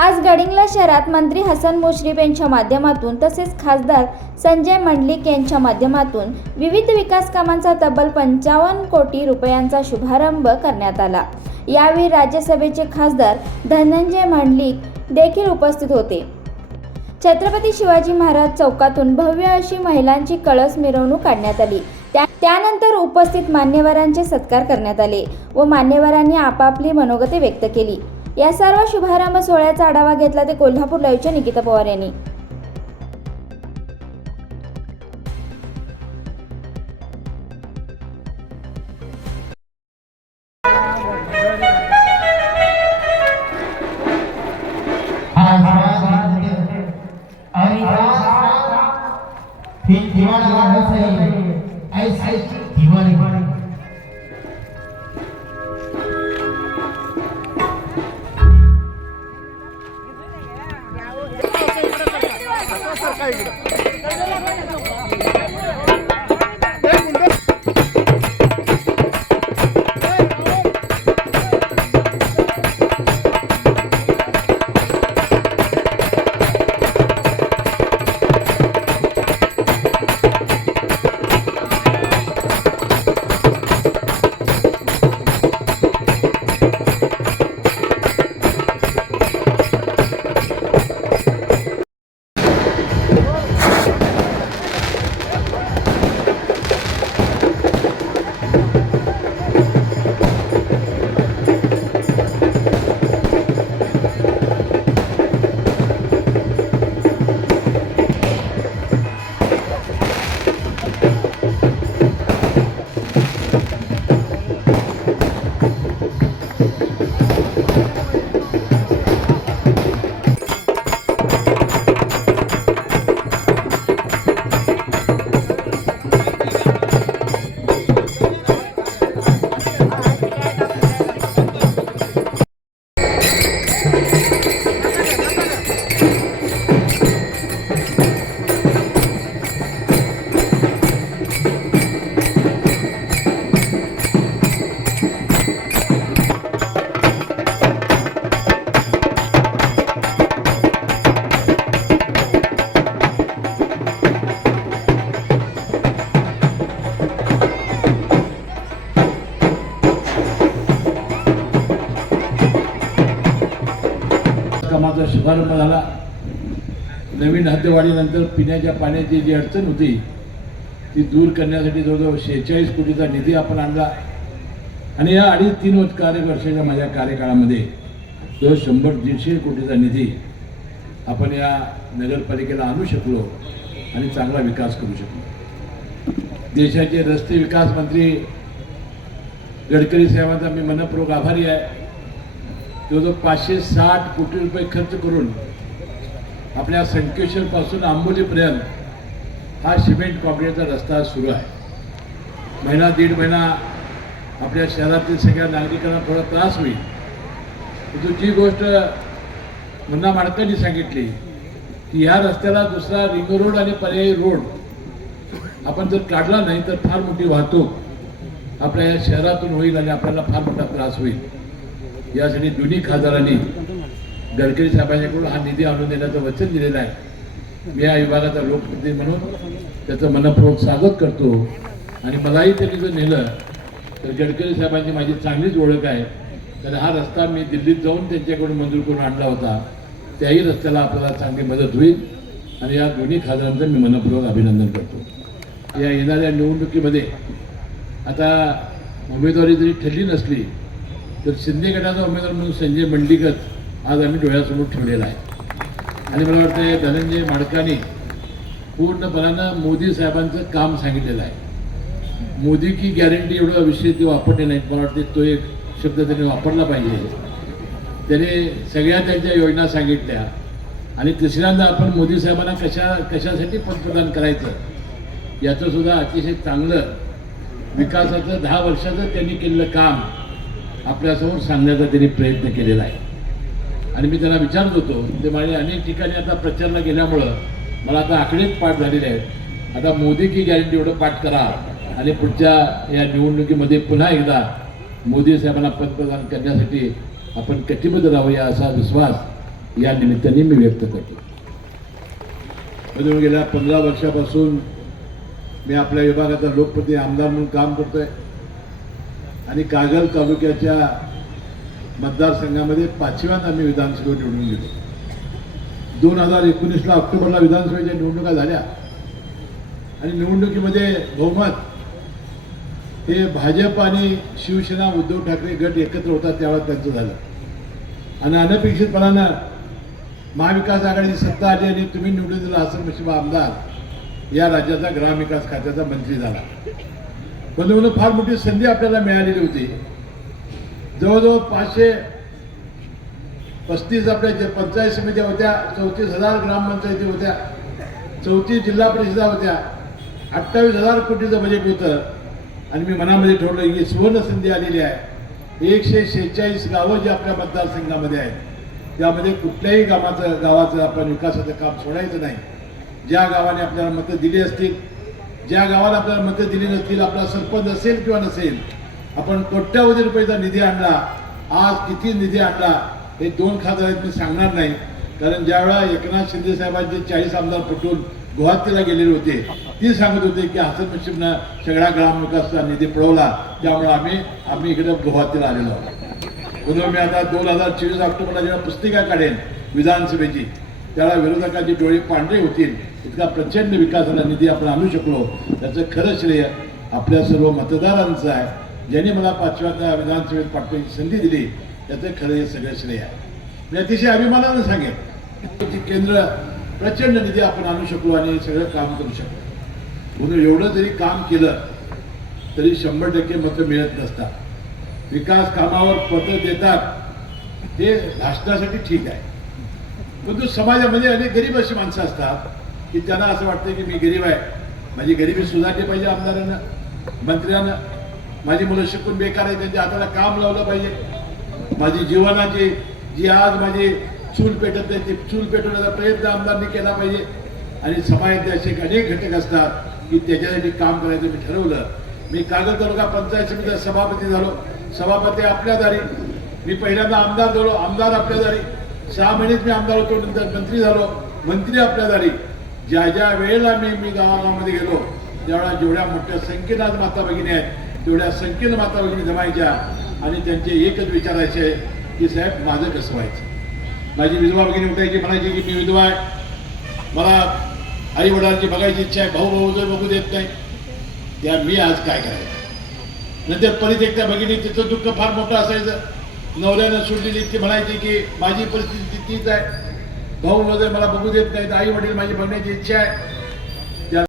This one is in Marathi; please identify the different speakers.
Speaker 1: आज गडिंगला शहरात मंत्री हसन मुश्रीफ यांच्या माध्यमातून तसेच खासदार संजय मंडलिक यांच्या माध्यमातून विविध विकास कामांचा तब्बल पंचावन्न कोटी रुपयांचा शुभारंभ करण्यात आला. यावेळी राज्यसभेचे खासदार धनंजय मंडलिक देखील उपस्थित होते. छत्रपती शिवाजी महाराज चौकातून भव्य अशी महिलांची कळस मिरवणूक काढण्यात आली. त्या त्यानंतर उपस्थित मान्यवरांचे सत्कार करण्यात आले व मान्यवरांनी आपापली मनोगते व्यक्त केली. या सर्व शुभारंभ सोहळ्याचा आढावा घेतला ते कोल्हापूर लाईव्हच्या निकिता पवार यांनी.
Speaker 2: और फिर दीवार ऐसे ஆகிடும்
Speaker 3: कामाचा शुभारंभ झाला नवीन हद्दवाढीनंतर पिण्याच्या पाण्याची जी अडचण होती ती दूर करण्यासाठी जवळजवळ शेहेचाळीस कोटीचा निधी आपण आणला. आणि या अडीच तीन वर्ष माझ्या कार्यकाळामध्ये जवळ शंभर दीडशे कोटीचा निधी आपण या नगरपालिकेला आणू शकलो आणि चांगला विकास करू शकलो. देशाचे रस्ते विकास मंत्री गडकरी साहेबांचा मी मनपूर्वक आभारी आहे. जवळजवळ पाचशे साठ कोटी रुपये खर्च करून आपल्या संकेश्वरपासून आंबोलीपर्यंत हा सिमेंट कॉन्क्रीटचा रस्ता सुरू आहे. महिना दीड महिना आपल्या शहरातील सगळ्या नागरिकांना थोडा त्रास होईल. परंतु जी गोष्ट मुन्ना माडकांनी सांगितली की ह्या रस्त्याला दुसरा रिंग रोड आणि पर्यायी रोड आपण जर काढला नाही तर फार मोठी वाहतूक आपल्या या शहरातून होईल आणि आपल्याला फार मोठा त्रास होईल. यासाठी दोन्ही खासदारांनी गडकरी साहेबांच्याकडून हा निधी आणून देण्याचं वचन दिलेलं आहे. मी या विभागाचा लोकप्रतिनिधी म्हणून त्याचं मनपूर्वक स्वागत करतो. आणि मलाही त्यांनी जर नेलं तर गडकरी साहेबांची माझी चांगलीच ओळख आहे. तर हा रस्ता मी दिल्लीत जाऊन त्यांच्याकडून मंजूर करून आणला होता. त्याही रस्त्याला आपल्याला चांगली मदत होईल. आणि या दोन्ही खासदारांचं मी मनपूर्वक अभिनंदन करतो. या येणाऱ्या निवडणुकीमध्ये आता उमेदवारी जरी ठरली नसली तर शिंदे गटाचा उमेदवार म्हणून संजय मंडिकत आज आम्ही डोळ्यासमोर ठेवलेला आहे. आणि मला वाटतं धनंजय माडकाने पूर्णपणानं मोदी साहेबांचं काम सांगितलेलं आहे. मोदी की गॅरंटी एवढा विषय ते वापरले नाहीत. मला वाटते तो एक शब्द त्यांनी वापरला पाहिजे. त्याने सगळ्या त्यांच्या योजना सांगितल्या. आणि तिसऱ्यांदा आपण मोदी साहेबांना कशा कशासाठी पंतप्रधान करायचं याचंसुद्धा अतिशय चांगलं विकासाचं दहा वर्षाचं त्यांनी केलेलं काम आपल्यासमोर सांगण्याचा त्यांनी प्रयत्न केलेला आहे. आणि मी त्यांना विचारत होतो ते माझे अनेक ठिकाणी आता प्रचारला गेल्यामुळं मला आता आकडेच पाठ झालेले आहेत. आता मोदी की गॅरंटी एवढं पाठ करा आणि पुढच्या या निवडणुकीमध्ये पुन्हा एकदा मोदी साहेबांना पंतप्रधान करण्यासाठी आपण कटिबद्ध राहूया असा विश्वास या निमित्ताने मी व्यक्त करतो. म्हणून गेल्या पंधरा वर्षापासून मी आपल्या विभागाचा लोकप्रतिनिधी आमदार म्हणून काम करतोय. आणि कागल तालुक्याच्या मतदारसंघामध्ये पाचव्यांदा आम्ही विधानसभेवर निवडून गेलो. दोन हजार एकोणीसला ऑक्टोबरला विधानसभेच्या निवडणुका झाल्या. आणि निवडणुकीमध्ये बहुमत हे भाजप आणि शिवसेना उद्धव ठाकरे गट एकत्र होता त्यावेळेस त्यांचं झालं. आणि अनपेक्षितपणानं महाविकास आघाडीची सत्ता आली आणि तुम्ही निवडून दिला हसन मुश्रीफ आमदार या राज्याचा ग्रामविकास खात्याचा मंत्री झाला. पण फार मोठी संधी आपल्याला मिळालेली होती. जवळजवळ पाचशे पस्तीस आपल्या जे पंचायत समित्या होत्या चौतीस हजार ग्रामपंचायती होत्या चौतीस जिल्हा परिषदा होत्या अठ्ठावीस हजार कोटीचं बजेट होतं. आणि मी मनामध्ये ठरवलं की सुवर्ण संधी आलेली आहे. एकशे शेहेचाळीस गावं जी आपल्या मतदारसंघामध्ये आहेत. त्यामध्ये कुठल्याही गावाचं गावाचं आपण विकासाचं काम सोडायचं नाही. ज्या गावाने आपल्याला मतं दिली असतील ज्या गावाला आपल्याला मतं दिली नसतील आपला सरपंच असेल किंवा नसेल आपण कोट्यावधी रुपयाचा निधी आणला. आज किती निधी आणला हे दोन खासदार आहेत मी सांगणार नाही. कारण ज्यावेळा एकनाथ शिंदे साहेबांचे चाळीस आमदार पटून गुवाहाटीला गेलेले होते ती सांगत होते की हसन मुश्रीफनं सगळा ग्रामविकासचा निधी पळवला त्यामुळे आम्ही आम्ही इकडे गुवाहाटीला आलेलो आहोत. म्हणून मी आता दोन हजार चोवीस ऑक्टोबरला जेव्हा पुस्तिका काढेन विधानसभेची त्यावेळा विरोधकांची डोळे पांढरे होतील इतका प्रचंड विकासाला निधी आपण आणू शकलो. त्याचं खरं श्रेय आपल्या सर्व मतदारांचं आहे. ज्यांनी मला पाचव्या विधानसभेत पाठवण्याची संधी दिली त्याचं खरं हे सगळं श्रेय आहे. मी अतिशय अभिमानानं सांगेन केंद्र प्रचंड निधी आपण आणू शकलो आणि हे सगळं काम करू शकलो. म्हणून एवढं जरी काम केलं तरी शंभर टक्के मतं मिळत नसतात. विकास कामावर पत्र देतात ते भाषणासाठी ठीक आहे. परंतु समाजामध्ये अनेक गरीब अशी माणसं असतात की त्यांना असं वाटतं की मी गरीब आहे. माझी गरिबी सुधारली पाहिजे आमदारांना मंत्र्यांना माझी मुलं शिकून बेकार आहे त्यांच्या हाताला काम लावलं पाहिजे. माझी जीवनाची जी आज माझी चूल पेटत नाही ती चूल पेटवण्याचा प्रयत्न आमदारांनी केला पाहिजे. आणि समाजातले असे अनेक घटक असतात की त्याच्यासाठी काम करायचं मी ठरवलं. मी कागद तालुका पंचायत समितीचा सभापती झालो. सभापती आपल्या दारी. मी पहिल्यांदा आमदार झालो आमदार आपल्या दारी. सहा महिन्यात मी आमदार होतो नंतर मंत्री झालो. मंत्री आपल्या झाली ज्या ज्या वेळेला मी मी गावागावामध्ये गेलो त्यावेळेला जेवढ्या मोठ्या संख्येनं आज माता भगिनी आहेत तेवढ्या संख्येनं माता भगिनी जमायच्या आणि त्यांचे एकच विचारायचे की साहेब माझं कसं व्हायचं? माझी विधवा भगिनी उठायची म्हणायची की मी विधवा आहे. मला आई वडिलांची बघायची इच्छा आहे. भाऊ भाऊ जर बघू देत नाही. त्या मी आज काय करायचं? नंतर परत एकट्या भगिनी तिचं दुःख फार मोठं असायचं. नवऱ्यानं सोडलेली ती म्हणायची की माझी परिस्थिती तीच आहे. भाऊ वगैरे मला बघू देत नाहीत. आई वडील माझी बघण्याची इच्छा आहे.